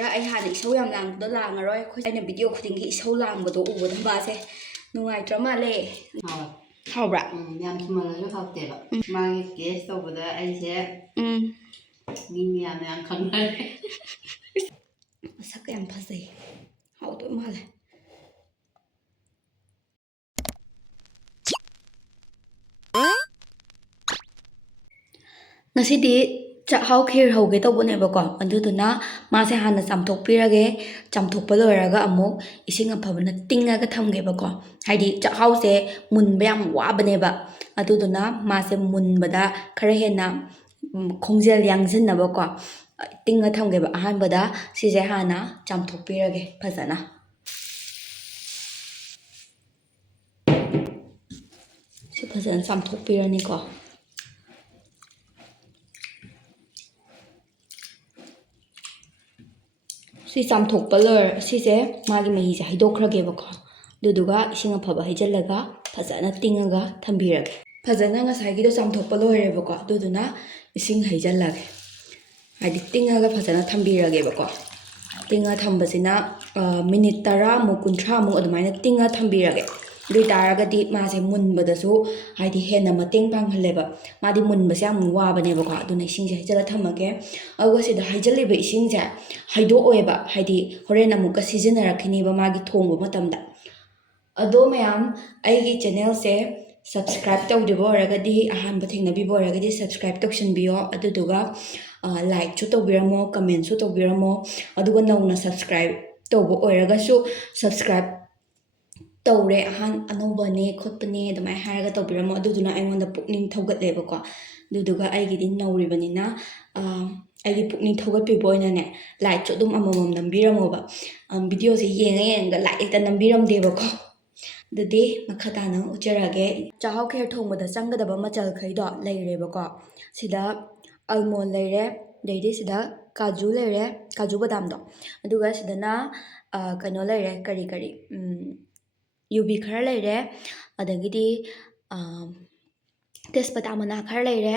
ꯈꯔ ꯑꯩ ꯍꯥꯟꯅ ꯏꯁꯧ ꯌꯥꯝ ꯂꯥꯡꯕꯗꯣ ꯂꯥꯡꯉꯔꯣꯏ ꯑꯩꯈꯣꯏ ꯑꯩꯅ ꯚꯤꯗꯤꯑꯣ ꯈꯨꯗꯤꯡꯒꯤ ꯏꯁꯧ ꯂꯥꯡꯕꯗꯣ ꯎꯕꯗ ꯃꯥꯁꯦ ꯅꯨꯡꯉꯥꯏꯇ꯭ꯔ ꯃꯥꯜꯂꯦ ꯍꯥꯎꯕ꯭ꯔꯥ ꯌꯥꯝ ꯊꯨꯝꯃꯜꯂꯁꯨ ꯍꯥꯎꯇꯦꯕ ꯃꯥꯒꯤ ꯀꯦꯁ ꯇꯧꯕꯗ ꯑꯩꯁꯦ ꯃꯤ ꯃꯌꯥꯝꯅ ꯌꯥꯝ ꯈꯪꯅꯔꯦ ꯃꯁꯛ ꯌꯥꯝ ꯐꯖꯩ ꯍꯥꯎꯗꯣꯏ ꯃꯥꯜꯂꯦ ꯉꯁꯤꯗꯤ ꯆꯥꯛꯍꯥꯎ ꯈꯦꯔ ꯍꯧꯒꯦ ꯇꯧꯕꯅꯦꯕꯀꯣ ꯑꯗꯨꯗꯨꯅ ꯃꯥꯁꯦ ꯍꯥꯟꯅ ꯆꯥꯝꯊꯣꯛꯄꯤꯔꯒꯦ ꯆꯥꯝꯊꯣꯛꯄ ꯂꯣꯏꯔꯒ ꯑꯃꯨꯛ ꯏꯁꯤꯡ ꯑꯐꯕꯅ ꯇꯤꯡꯉꯒ ꯊꯝꯒꯦꯕꯀꯣ ꯍꯥꯏꯗꯤ ꯆꯥꯛꯍꯥꯎꯁꯦ ꯃꯨꯟꯕ ꯌꯥꯝ ꯋꯥꯕꯅꯦꯕ ꯑꯗꯨꯗꯨꯅ ꯃꯥꯁꯦ ꯃꯨꯟꯕꯗ ꯈꯔ ꯍꯦꯟꯅ ꯈꯣꯡꯖꯦꯜ ꯌꯥꯡꯁꯤꯟꯅꯕꯀꯣ ꯇꯤꯡꯉ ꯊꯝꯒꯦꯕ ꯑꯍꯥꯟꯕꯗ ꯁꯤꯁꯦ ꯍꯥꯟꯅ ꯆꯥꯝꯊꯣꯛꯄꯤꯔꯒꯦ ꯐꯖꯅ ꯁꯤ ꯐꯖꯅ ꯆꯥꯝꯊꯣꯛꯄꯤꯔꯅꯤꯀꯣ ꯁꯤ ꯆꯥꯝꯊꯣꯛꯄ ꯂꯣꯏꯔ ꯁꯤꯁꯦ ꯃꯥꯒꯤ ꯃꯍꯤꯁꯦ ꯍꯩꯗꯣꯛꯈ꯭ꯔꯒꯦꯕꯀꯣ ꯑꯗꯨꯗꯨꯒ ꯏꯁꯤꯡ ꯑꯐꯕ ꯍꯩꯖꯤꯜꯂꯒ ꯐꯖꯅ ꯇꯤꯡꯉꯒ ꯊꯝꯕꯤꯔꯒꯦ ꯐꯖꯅ ꯉꯁꯥꯏꯒꯤꯗꯣ ꯆꯥꯝꯊꯣꯛꯄ ꯂꯣꯏꯔꯦꯕꯀꯣ ꯑꯗꯨꯗꯨꯅ ꯏꯁꯤꯡ ꯍꯩꯖꯤꯜꯂꯒꯦ ꯍꯥꯏꯗꯤ ꯇꯤꯡꯉꯒ ꯐꯖꯅ ꯊꯝꯕꯤꯔꯒꯦꯕꯀꯣ ꯇꯤꯡꯉ ꯊꯝꯕꯁꯤꯅ ꯃꯤꯅꯤꯠ 10ꯃꯨꯛ 30ꯃꯨꯛ ꯑꯗꯨꯃꯥꯏꯅ ꯇꯤꯡꯉ ꯊꯝꯕꯤꯔꯒꯦ ꯑꯗꯨ ꯑꯣꯏꯇꯥꯔꯒꯗꯤ ꯃꯥꯁꯦ ꯃꯨꯟꯕꯗꯁꯨ ꯍꯥꯏꯗꯤ ꯍꯦꯟꯅ ꯃꯇꯦꯡ ꯄꯥꯡꯍꯜꯂꯦꯕ ꯃꯥꯗꯤ ꯃꯨꯟꯕꯁꯦ ꯌꯥꯝ ꯋꯥꯕꯅꯦꯕꯀꯣ ꯑꯗꯨꯅ ꯏꯁꯤꯡꯁꯦ ꯍꯩꯖꯤꯜꯂ ꯊꯝꯃꯒꯦ ꯑꯗꯨꯒ ꯁꯤꯗ ꯍꯩꯖꯤꯜꯂꯤꯕ ꯏꯁꯤꯡꯁꯦ ꯍꯩꯗꯣꯛꯑꯣꯏꯕ ꯍꯥꯏꯗꯤ ꯍꯣꯔꯦꯟ ꯑꯃꯨꯛꯀ ꯁꯤꯖꯤꯟꯅꯔꯛꯈꯤꯅꯦꯕ ꯃꯥꯒꯤ ꯊꯣꯡꯕ ꯃꯇꯝꯗ ꯑꯗꯣ ꯃꯌꯥꯝ ꯑꯩꯒꯤ ꯆꯦꯅꯦꯜꯁꯦ ꯁꯕꯁꯀ꯭ꯔꯥꯏꯕ ꯇꯧꯗ꯭ꯔꯤꯕ ꯑꯣꯏꯔꯒꯗꯤ ꯑꯍꯥꯟꯕ ꯊꯦꯡꯅꯕꯤꯕ ꯑꯣꯏꯔꯒꯗꯤ ꯁꯕꯁꯀ꯭ꯔꯥꯏꯕ ꯇꯧꯁꯟꯕꯤꯌꯣ ꯑꯗꯨꯗꯨꯒ ꯂꯥꯏꯛꯁꯨ ꯇꯧꯕꯤꯔꯝꯃꯣ ꯀꯃꯦꯟꯁꯨ ꯇꯧꯕꯤꯔꯝꯃꯣ ꯑꯗꯨꯒ ꯅꯧꯅ ꯁꯕꯁꯀ꯭ꯔꯥꯏꯕ ꯇꯧꯕ ꯑꯣꯏꯔꯒꯁꯨ ꯁꯕꯁꯀ꯭ꯔꯥꯏꯕ ꯇꯧꯔꯦ ꯑꯅꯧꯕꯅꯦ ꯈꯣꯠꯄꯅꯦ ꯑꯗꯨꯃꯥꯏꯅ ꯍꯥꯏꯔꯒ ꯇꯧꯕꯤꯔꯝꯃꯣ ꯑꯗꯨꯗꯨꯅ ꯑꯩꯉꯣꯟꯗ ꯄꯨꯛꯅꯤꯡ ꯊꯧꯒꯠꯂꯦꯕꯀꯣ ꯑꯗꯨꯗꯨꯒ ꯑꯩꯒꯤꯗꯤ ꯅꯧꯔꯤꯕꯅꯤꯅ ꯑꯩꯒꯤ ꯄꯨꯛꯅꯤꯡ ꯊꯧꯒꯠꯄꯤꯕ ꯑꯣꯏꯅꯅꯦ ꯂꯥꯏꯛꯁꯨ ꯑꯗꯨꯝ ꯑꯃꯃꯝ ꯅꯝꯕꯤꯔꯝꯃꯣꯕ ꯚꯤꯗꯤꯑꯣꯁꯦ ꯌꯦꯡꯉꯒ ꯂꯥꯏꯛ ꯍꯦꯛꯇ ꯅꯝꯕꯤꯔꯝꯗꯦꯕꯀꯣ ꯑꯗꯨꯗꯤ ꯃꯈꯥ ꯇꯥꯅ ꯎꯠꯆꯔꯛꯑꯒꯦ ꯆꯥꯛꯍꯥꯎ ꯈꯦꯔ ꯊꯣꯡꯕꯗ ꯆꯪꯒꯗꯕ ꯃꯆꯜꯈꯩꯗꯣ ꯂꯩꯔꯦꯕꯀꯣ ꯁꯤꯗ ꯑꯜꯃꯣꯟ ꯂꯩꯔꯦ ꯑꯗꯩꯗꯤ ꯁꯤꯗ ꯀꯥꯖꯨ ꯂꯩꯔꯦ ꯀꯥꯖꯨ ꯕꯗꯥꯝꯗꯣ ꯑꯗꯨꯒ ꯁꯤꯗꯅ ꯀꯩꯅꯣ ꯂꯩꯔꯦ ꯀꯔꯤ ꯌꯨꯕꯤ ꯈꯔ ꯂꯩꯔꯦ ꯑꯗꯒꯤꯗꯤ ꯇꯦꯖꯄꯇꯥ ꯃꯅꯥ ꯈꯔ ꯂꯩꯔꯦ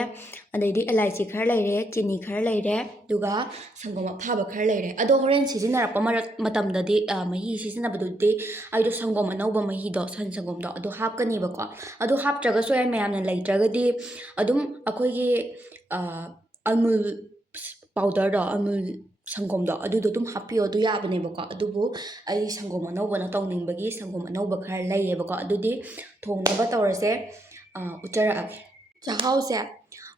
ꯑꯗꯩꯗꯤ ꯑꯦꯂꯥꯏꯆꯤ ꯈꯔ ꯂꯩꯔꯦ ꯆꯤꯅꯤ ꯈꯔ ꯂꯩꯔꯦ ꯑꯗꯨꯒ ꯁꯪꯒꯣꯝ ꯑꯐꯥꯕ ꯈꯔ ꯂꯩꯔꯦ ꯑꯗꯣ ꯍꯣꯔꯦꯟ ꯁꯤꯖꯤꯟꯅꯔꯛꯄ ꯃꯇꯝꯗꯗꯤ ꯃꯍꯤ ꯁꯤꯖꯤꯟꯅꯕꯗꯨꯗꯤ ꯑꯩꯗꯣ ꯁꯪꯒꯣꯝ ꯑꯅꯧꯕ ꯃꯍꯤꯗꯣ ꯁꯟ ꯁꯪꯒꯣꯝꯗꯣ ꯑꯗꯨ ꯍꯥꯞꯀꯅꯦꯕꯀꯣ ꯑꯗꯨ ꯍꯥꯞꯇ꯭ꯔꯒꯁꯨ ꯌꯥꯏ ꯃꯌꯥꯝꯅ ꯂꯩꯇ꯭ꯔꯒꯗꯤ ꯑꯗꯨꯝ ꯑꯩꯈꯣꯏꯒꯤ ꯑꯃꯨꯜ ꯄꯥꯎꯗꯔꯗꯣ ꯑꯃꯨꯜ ꯁꯪꯒꯣꯝꯗꯣ ꯑꯗꯨꯗꯣ ꯑꯗꯨꯝ ꯍꯥꯞꯄꯤꯌꯣ ꯑꯗꯨ ꯌꯥꯕꯅꯦꯕꯀꯣ ꯑꯗꯨꯕꯨ ꯑꯩ ꯁꯪꯒꯣꯝ ꯑꯅꯧꯕꯅ ꯇꯧꯅꯤꯡꯕꯒꯤ ꯁꯪꯒꯣꯝ ꯑꯅꯧꯕ ꯈꯔ ꯂꯩꯌꯦꯕꯀꯣ ꯑꯗꯨꯗꯤ ꯊꯣꯡꯅꯕ ꯇꯧꯔꯁꯦ ꯎꯠꯆꯔꯛꯑꯒꯦ ꯆꯥꯛꯍꯥꯎꯁꯦ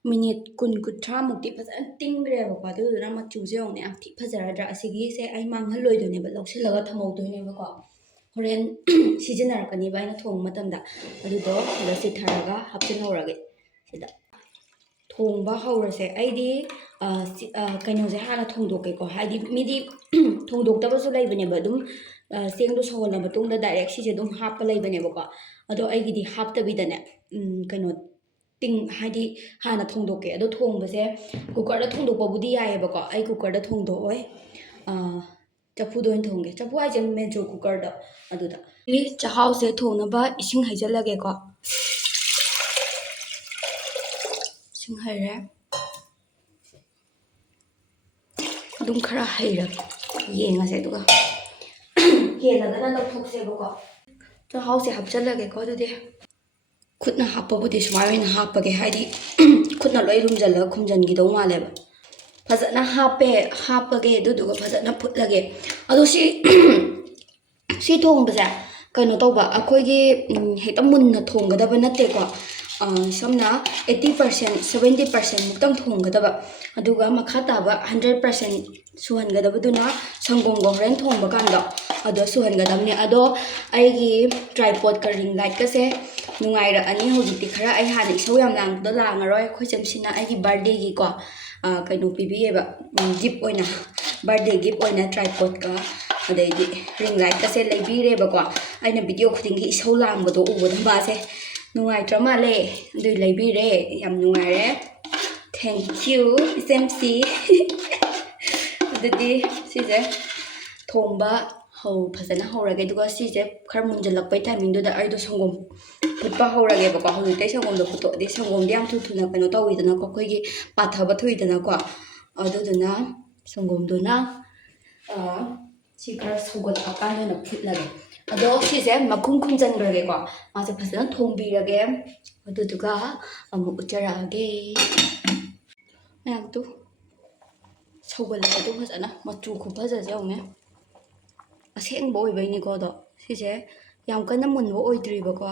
ꯃꯤꯅꯤꯠ 20-30ꯃꯨꯛꯇꯤ ꯐꯖꯅ ꯇꯤꯡꯈ꯭ꯔꯦꯕꯀꯣ ꯑꯗꯨꯗꯨꯅ ꯃꯆꯨꯁꯦ ꯌꯦꯡꯉꯨꯅꯦ ꯌꯥꯝ ꯊꯤ ꯐꯖꯔꯗ꯭ꯔꯥ ꯑꯁꯤꯒꯤꯁꯦ ꯑꯩ ꯃꯥꯡꯍꯜꯂꯣꯏꯗꯣꯏꯅꯦꯕ ꯂꯧꯁꯤꯜꯂꯒ ꯊꯝꯍꯧꯗꯣꯏꯅꯦꯕꯀꯣ ꯍꯣꯔꯦꯟ ꯁꯤꯖꯤꯟꯅꯔꯛꯀꯅꯤꯕ ꯑꯩꯅ ꯊꯣꯡꯕ ꯃꯇꯝꯗ ꯑꯗꯨꯗꯣ ꯁꯤꯗ ꯆꯤꯊꯔꯒ ꯍꯥꯞꯆꯤꯟꯍꯧꯔꯒꯦ ꯁꯤꯗ ꯊꯣꯡꯕ ꯍꯧꯔꯁꯦ ꯑꯩꯗꯤ ꯀꯩꯅꯣꯁꯦ ꯍꯥꯟꯅ ꯊꯣꯡꯗꯣꯛꯀꯦꯀꯣ ꯍꯥꯏꯗꯤ ꯃꯤꯗꯤ ꯊꯣꯡꯗꯣꯛꯇꯕꯁꯨ ꯂꯩꯕꯅꯦꯕ ꯑꯗꯨꯝ ꯆꯦꯡꯗꯣ ꯁꯧꯍꯜꯂ ꯃꯇꯨꯡꯗ ꯗꯥꯏꯔꯦꯛ ꯁꯤꯁꯦ ꯑꯗꯨꯝ ꯍꯥꯞꯄ ꯂꯩꯕꯅꯦꯕꯀꯣ ꯑꯗꯣ ꯑꯩꯒꯤꯗꯤ ꯍꯥꯞꯇꯕꯤꯗꯅꯦ ꯀꯩꯅꯣ ꯍꯥꯏꯗꯤ ꯍꯥꯟꯅ ꯊꯣꯡꯗꯣꯛꯀꯦ ꯑꯗꯣ ꯊꯣꯡꯕꯁꯦ ꯀꯨꯀꯔꯗ ꯊꯣꯡꯗꯣꯛꯄꯕꯨꯗꯤ ꯌꯥꯏꯑꯕꯀꯣ ꯑꯩ ꯀꯨꯀꯔꯗ ꯊꯣꯡꯗꯣꯛꯑꯣꯏ ꯆꯐꯨꯗ ꯑꯣꯏꯅ ꯊꯣꯡꯒꯦ ꯆꯐꯨ ꯍꯥꯏꯁꯦ ꯃꯦꯖꯣ ꯀꯨꯀꯔꯗꯣ ꯑꯗꯨꯗ ꯆꯥꯛꯍꯥꯎꯁꯦ ꯊꯣꯡꯅꯕ ꯏꯁꯤꯡ ꯍꯩꯖꯤꯜꯂꯒꯦꯀꯣ ꯏꯁꯤꯡ ꯍꯩꯔꯦ ꯑꯗꯨꯝ ꯈꯔ ꯍꯩꯔꯒꯦ ꯌꯦꯡꯉꯁꯦ ꯑꯗꯨꯒ ꯍꯦꯜꯂꯒꯅ ꯂꯧꯊꯣꯛꯁꯦꯕꯀꯣ ꯆꯥꯛꯍꯥꯎꯁꯦ ꯍꯥꯞꯆꯤꯜꯂꯒꯦꯀꯣ ꯑꯗꯨꯗꯤ ꯈꯨꯠꯅ ꯍꯥꯞꯄꯕꯨꯗꯤ ꯁꯨꯃꯥꯏꯅ ꯑꯣꯏꯅ ꯍꯥꯞꯄꯒꯦ ꯍꯥꯏꯗꯤ ꯈꯨꯠꯅ ꯂꯣꯏ ꯂꯨꯝꯖꯜꯂꯒ ꯈꯨꯝꯖꯤꯟꯈꯤꯗꯧ ꯃꯥꯜꯂꯦꯕ ꯐꯖꯅ ꯍꯥꯞꯄꯒꯦ ꯑꯗꯨꯗꯨꯒ ꯐꯖꯅ ꯐꯨꯠꯂꯒꯦ ꯑꯗꯣ ꯁꯤ ꯊꯣꯡꯕꯁꯦ ꯀꯩꯅꯣ ꯇꯧꯕ ꯑꯩꯈꯣꯏꯒꯤ ꯍꯦꯛꯇ ꯃꯨꯟꯅ ꯊꯣꯡꯒꯗꯕ ꯅꯠꯇꯦꯀꯣ ꯁꯝꯅ 80% 70% ꯃꯨꯛꯇꯪ ꯊꯣꯡꯒꯗꯕ ꯑꯗꯨꯒ ꯃꯈꯥ ꯇꯥꯕ 100% ꯁꯨꯍꯟꯒꯗꯕꯗꯨꯅ ꯁꯪꯒꯣꯝꯒ ꯍꯣꯔꯦꯟ ꯊꯣꯡꯕ ꯀꯥꯟꯗꯣ ꯑꯗꯣ ꯁꯨꯍꯟꯒꯗꯕꯅꯤ ꯑꯗꯣ ꯑꯩꯒꯤ ꯇ꯭ꯔꯥꯏꯄꯣꯠꯀ ꯔꯤꯡ ꯂꯥꯏꯠꯀꯁꯦ ꯅꯨꯡꯉꯥꯏꯔꯛꯑꯅꯤ ꯍꯧꯖꯤꯛꯇꯤ ꯈꯔ ꯑꯩ ꯍꯥꯟꯅ ꯏꯁꯧ ꯌꯥꯝ ꯂꯥꯡꯕꯗꯣ ꯂꯥꯡꯉꯔꯣꯏ ꯑꯩꯈꯣꯏ ꯆꯝꯁꯤꯅ ꯑꯩꯒꯤ ꯕꯥꯔꯗꯦꯒꯤꯀꯣ ꯀꯩꯅꯣ ꯄꯤꯕꯤꯌꯦꯕ ꯒꯤꯐ ꯑꯣꯏꯅ ꯕꯥꯔꯗꯦ ꯒꯤꯐ ꯑꯣꯏꯅ ꯇ꯭ꯔꯥꯏꯄꯣꯠꯀ ꯑꯗꯩꯗꯤ ꯔꯤꯡ ꯂꯥꯏꯠꯀꯁꯦ ꯂꯩꯕꯤꯔꯦꯕꯀꯣ ꯑꯩꯅ ꯚꯤꯗꯤꯑꯣ ꯈꯨꯗꯤꯡꯒꯤ ꯏꯁꯧ ꯂꯥꯡꯕꯗꯣ ꯎꯕꯗ ꯃꯥꯁꯦ ꯅꯨꯡꯉꯥꯏꯇ꯭ꯔ ꯃꯥꯜꯂꯦ ꯑꯗꯨꯏ ꯂꯩꯕꯤꯔꯦ ꯌꯥꯝ ꯅꯨꯡꯉꯥꯏꯔꯦ ꯊꯦꯡꯀ꯭ꯌꯨ ꯏꯆꯦꯝꯁꯤ ꯑꯗꯨꯗꯤ ꯁꯤꯁꯦ ꯊꯣꯡꯕ ꯐꯖꯅ ꯍꯧꯔꯒꯦ ꯑꯗꯨꯒ ꯁꯤꯁꯦ ꯈꯔ ꯃꯨꯟꯖꯜꯂꯛꯄꯩ ꯇꯥꯏꯃꯤꯡꯗꯨꯗ ꯑꯩꯗꯣ ꯁꯪꯒꯣꯝ ꯐꯨꯠꯄ ꯍꯧꯔꯒꯦꯕꯀꯣ ꯍꯧꯖꯤꯛꯇꯩ ꯁꯪꯒꯣꯝꯗꯣ ꯐꯨꯠꯇꯣꯛꯑꯗꯤ ꯁꯪꯒꯣꯝꯗꯤ ꯌꯥꯝ ꯊꯨꯅ ꯀꯩꯅꯣ ꯇꯧꯋꯤꯗꯅꯀꯣ ꯑꯩꯈꯣꯏꯒꯤ ꯄꯥꯊꯕ ꯊꯨꯏꯗꯅꯀꯣ ꯑꯗꯨꯗꯨꯅ ꯁꯪꯒꯣꯝꯗꯨꯅ ꯁꯤ ꯈꯔ ꯁꯧꯒꯠꯂꯛꯑꯀꯥꯟꯗ ꯑꯣꯏꯅ ꯐꯨꯠꯂꯒꯦ ꯑꯗꯣ ꯁꯤꯁꯦ ꯃꯈꯨꯝ ꯈꯨꯝꯖꯤꯟꯈ꯭ꯔꯒꯦꯀꯣ ꯃꯥꯁꯦ ꯐꯖꯅ ꯊꯣꯡꯕꯤꯔꯒꯦ ꯑꯗꯨꯗꯨꯒ ꯑꯃꯨꯛ ꯎꯠꯆꯔꯛꯑꯒꯦ ꯃꯌꯥꯝꯗꯨ ꯁꯧꯒꯠꯂꯛꯑꯦ ꯑꯗꯨ ꯐꯖꯅ ꯃꯆꯨ ꯈꯨꯐꯖꯁꯦ ꯌꯦꯡꯉꯨꯅꯦ ꯑꯁꯦꯡꯕ ꯑꯣꯏꯕꯩꯅꯤꯀꯣ ꯑꯗꯣ ꯁꯤꯁꯦ ꯌꯥꯝ ꯀꯟꯅ ꯃꯨꯟꯕ ꯑꯣꯏꯗ꯭ꯔꯤꯕꯀꯣ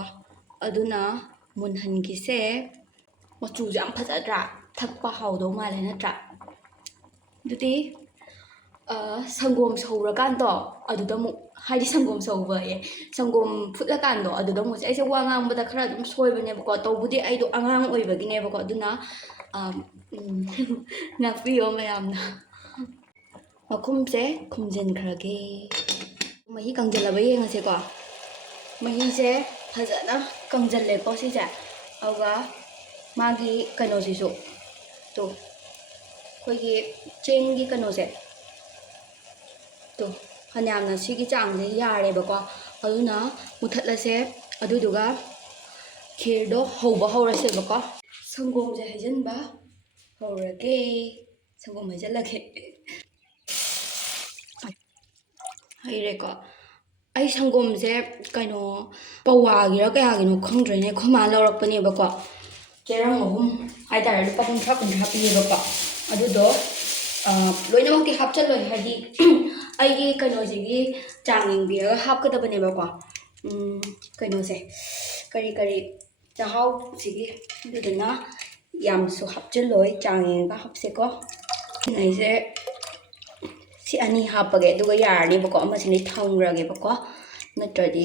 ꯑꯗꯨꯅ ꯃꯨꯟꯍꯟꯈꯤꯁꯦ ꯃꯆꯨꯁꯦ ꯌꯥꯝ ꯐꯖꯗ꯭ꯔꯥ ꯊꯛꯄ ꯍꯥꯎꯗꯧ ꯃꯥꯜꯂꯦ ꯅꯠꯇ꯭ꯔꯥ ꯑꯗꯨꯗꯤ ꯁꯪꯒꯣꯝ ꯁꯧꯔꯀꯥꯟꯗꯣ ꯑꯗꯨꯗ ꯑꯃꯨꯛ ꯍꯥꯏꯗꯤ ꯁꯪꯒꯣꯝ ꯁꯧꯕꯌꯦ ꯁꯪꯒꯣꯝ ꯐꯨꯠꯂꯀꯥꯟꯗꯣ ꯑꯗꯨꯗ ꯑꯃꯨꯛꯁꯦ ꯑꯩꯁꯦ ꯋꯥ ꯉꯥꯡꯕꯗ ꯈꯔ ꯑꯗꯨꯝ ꯁꯣꯏꯕꯅꯦꯕꯀꯣ ꯇꯧꯕꯗꯤ ꯑꯩꯗꯣ ꯑꯉꯥꯡ ꯑꯣꯏꯕꯒꯤꯅꯦꯕꯀꯣ ꯑꯗꯨꯅ ꯉꯥꯛꯄꯤꯌꯣ ꯃꯌꯥꯝꯅ ꯃꯈꯨꯝꯁꯦ ꯈꯨꯝꯖꯤꯟꯈ꯭ꯔꯒꯦ ꯃꯍꯤ ꯀꯪꯁꯤꯜꯂꯕ ꯌꯦꯡꯉꯁꯦꯀꯣ ꯃꯍꯤꯁꯦ ꯐꯖꯅ ꯀꯪꯁꯤꯜꯂꯦꯀꯣ ꯁꯤꯁꯦ ꯑꯗꯨꯒ ꯃꯥꯒꯤ ꯀꯩꯅꯣꯁꯤꯁꯨ ꯇꯣ ꯑꯩꯈꯣꯏꯒꯤ ꯆꯦꯡꯒꯤ ꯀꯩꯅꯣꯁꯦ ꯇꯣ ꯐꯅꯌꯥꯝꯅ ꯁꯤꯒꯤ ꯆꯥꯡꯁꯦ ꯌꯥꯔꯦꯕꯀꯣ ꯑꯗꯨꯅ ꯃꯨꯊꯠꯂꯁꯦ ꯑꯗꯨꯗꯨꯒ ꯈꯤꯔꯗꯣ ꯍꯧꯕ ꯍꯧꯔꯁꯦꯕꯀꯣ ꯁꯪꯒꯣꯝꯁꯦ ꯍꯩꯖꯤꯟꯕ ꯍꯧꯔꯒꯦ ꯁꯪꯒꯣꯝ ꯍꯩꯖꯤꯜꯂꯒꯦ ꯍꯩꯔꯦꯀꯣ ꯑꯩ ꯁꯪꯒꯣꯝꯁꯦ ꯀꯩꯅꯣ ꯄꯋꯥꯒꯤꯔ ꯀꯌꯥꯒꯤꯅꯣ ꯈꯪꯗ꯭ꯔꯦꯅꯦ ꯑꯩꯈꯣꯏ ꯃꯥ ꯂꯧꯔꯛꯄꯅꯦꯕꯀꯣ ꯆꯦꯔꯪ 3 ꯍꯥꯏꯇꯥꯔꯦ ꯂꯨꯄꯥ 30 ꯄꯤꯌꯦꯕꯀꯣ ꯑꯗꯨꯗꯣ ꯂꯣꯏꯅꯃꯛꯇꯤ ꯍꯥꯞꯆꯜꯂꯣꯏ ꯍꯥꯏꯗꯤ ꯑꯩꯒꯤ ꯀꯩꯅꯣꯁꯤꯒꯤ ꯆꯥꯡ ꯌꯦꯡꯕꯤꯔꯒ ꯍꯥꯞꯀꯗꯕꯅꯦꯕꯀꯣ ꯀꯩꯅꯣꯁꯦ ꯀꯔꯤ ꯆꯥꯛꯍꯥꯎꯁꯤꯒꯤ ꯑꯗꯨꯗꯨꯅ ꯌꯥꯝꯁꯨ ꯍꯥꯞꯆꯜꯂꯣꯏ ꯆꯥꯡ ꯌꯦꯡꯉꯒ ꯍꯥꯞꯁꯦꯀꯣ ꯑꯩꯁꯦ ꯁꯤ 2 ꯍꯥꯞꯄꯒꯦ ꯑꯗꯨꯒ ꯌꯥꯔꯅꯤꯕꯀꯣ ꯑꯃꯁꯤꯅꯤ ꯊꯝꯈ꯭ꯔꯒꯦꯕꯀꯣ ꯅꯠꯇ꯭ꯔꯗꯤ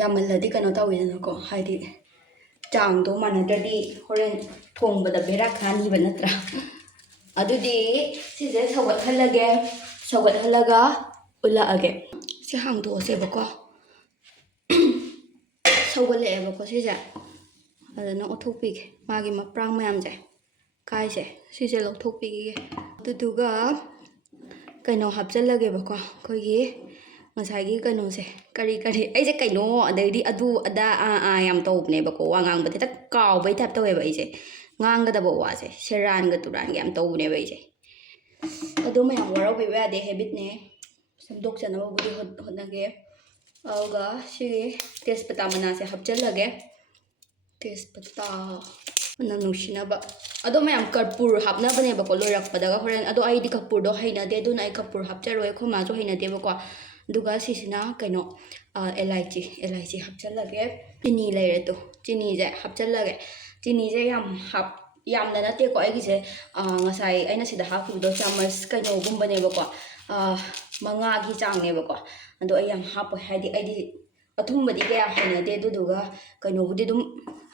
ꯌꯥꯝꯃꯜꯂꯗꯤ ꯀꯩꯅꯣ ꯇꯧꯋꯤꯗꯅꯀꯣ ꯍꯥꯏꯗꯤ ꯆꯥꯡꯗꯣ ꯃꯥꯟꯅꯗ꯭ꯔꯗꯤ ꯍꯣꯔꯦꯟ ꯊꯣꯡꯕꯗ ꯕꯦꯔꯥ ꯈꯥꯅꯤꯕ ꯅꯠꯇ꯭ꯔꯥ ꯑꯗꯨꯗꯤ ꯁꯤꯁꯦ ꯁꯧꯒꯠꯍꯜꯂꯒꯦ ꯁꯧꯒꯠꯍꯜꯂꯒ ꯎꯠꯂꯛꯑꯒꯦ ꯁꯤ ꯍꯥꯡꯗꯣꯛꯑꯁꯦꯕꯀꯣ ꯁꯧꯒꯠꯂꯛꯑꯦꯕꯀꯣ ꯁꯤꯁꯦ ꯑꯗꯨꯅ ꯑꯣꯠꯊꯣꯛꯄꯤꯒꯦ ꯃꯥꯒꯤ ꯃꯄ꯭ꯔꯥꯡ ꯃꯌꯥꯝꯁꯦ ꯀꯥꯏꯁꯦ ꯁꯤꯁꯦ ꯂꯧꯊꯣꯛꯄꯤꯒꯦ ꯑꯗꯨꯗꯨꯒ ꯀꯩꯅꯣ ꯍꯥꯞꯆꯜꯂꯒꯦꯕꯀꯣ ꯑꯩꯈꯣꯏꯒꯤ ꯉꯁꯥꯏꯒꯤ ꯀꯩꯅꯣꯁꯦ ꯀꯔꯤ ꯑꯩꯁꯦ ꯀꯩꯅꯣ ꯑꯗꯩꯗꯤ ꯑꯗꯨ ꯑꯗꯥ ꯌꯥꯝ ꯇꯧꯕꯅꯦꯕꯀꯣ ꯋꯥ ꯉꯥꯡꯕꯗ ꯍꯦꯛꯇ ꯀꯥꯎꯕꯩ ꯇꯥꯏꯞ ꯇꯧꯋꯦꯕ ꯑꯩꯁꯦ ꯉꯥꯡꯒꯗꯕ ꯋꯥꯁꯦ ꯁꯦꯔꯥꯟꯒ ꯇꯨꯔꯥꯟꯒ ꯌꯥꯝ ꯇꯧꯕꯅꯦꯕ ꯑꯩꯁꯦ ꯑꯗꯨ ꯃꯌꯥꯝ ꯋꯥꯔꯧꯕꯤꯕ ꯌꯥꯗꯦ ꯍꯦꯕꯤꯠꯅꯦ ꯁꯦꯝꯗꯣꯛꯆꯅꯕꯕꯨꯗꯤ ꯍꯣꯠꯅꯒꯦ ꯑꯗꯨꯒ ꯁꯤꯒꯤ ꯇꯦꯖꯄꯇꯥ ꯃꯅꯥꯁꯦ ꯍꯥꯞꯆꯜꯂꯒꯦ ꯇꯦꯖꯄꯇꯥ ꯃꯅꯝ ꯅꯨꯡꯁꯤꯅꯕ ꯑꯗꯣ ꯃꯌꯥꯝ ꯀꯔꯄꯨꯔ ꯍꯥꯞꯅꯕꯅꯦꯕꯀꯣ ꯂꯣꯏꯔꯛꯄꯗꯒ ꯍꯣꯔꯦꯟ ꯑꯗꯣ ꯑꯩꯗꯤ ꯀꯔꯄꯨꯔꯗꯣ ꯍꯩꯅꯗꯦ ꯑꯗꯨꯅ ꯑꯩ ꯀꯔꯄꯨꯔ ꯍꯥꯞꯆꯔꯣꯏ ꯑꯩꯈꯣꯏ ꯃꯥꯁꯨ ꯍꯩꯅꯗꯦꯕꯀꯣ ꯑꯗꯨꯒ ꯁꯤꯁꯤꯅ ꯀꯩꯅꯣ ꯑꯦꯂꯥꯏꯆꯤ ꯍꯥꯞꯆꯜꯂꯒꯦ ꯆꯤꯅꯤ ꯂꯩꯔꯦꯗꯣ ꯆꯤꯅꯤꯁꯦ ꯍꯥꯞꯆꯜꯂꯒꯦ ꯆꯤꯅꯤꯁꯦ ꯌꯥꯝꯅ ꯅꯠꯇꯦꯀꯣ ꯑꯩꯒꯤꯁꯦ ꯉꯁꯥꯏ ꯑꯩꯅ ꯁꯤꯗ ꯍꯥꯞꯈꯤꯕꯗꯣ ꯆꯥꯃꯁ ꯀꯩꯅꯣꯒꯨꯝꯕꯅꯦꯕꯀꯣ 5ꯒꯤ ꯆꯥꯡꯅꯦꯕꯀꯣ ꯑꯗꯣ ꯑꯩ ꯌꯥꯝ ꯍꯥꯞꯄꯣꯏ ꯍꯥꯏꯗꯤ ꯑꯩꯗꯤ ꯑꯊꯨꯝꯕꯗꯤ ꯀꯌꯥ ꯍꯩꯅꯗꯦ ꯑꯗꯨꯗꯨꯒ ꯀꯩꯅꯣꯕꯨꯗꯤ ꯑꯗꯨꯝ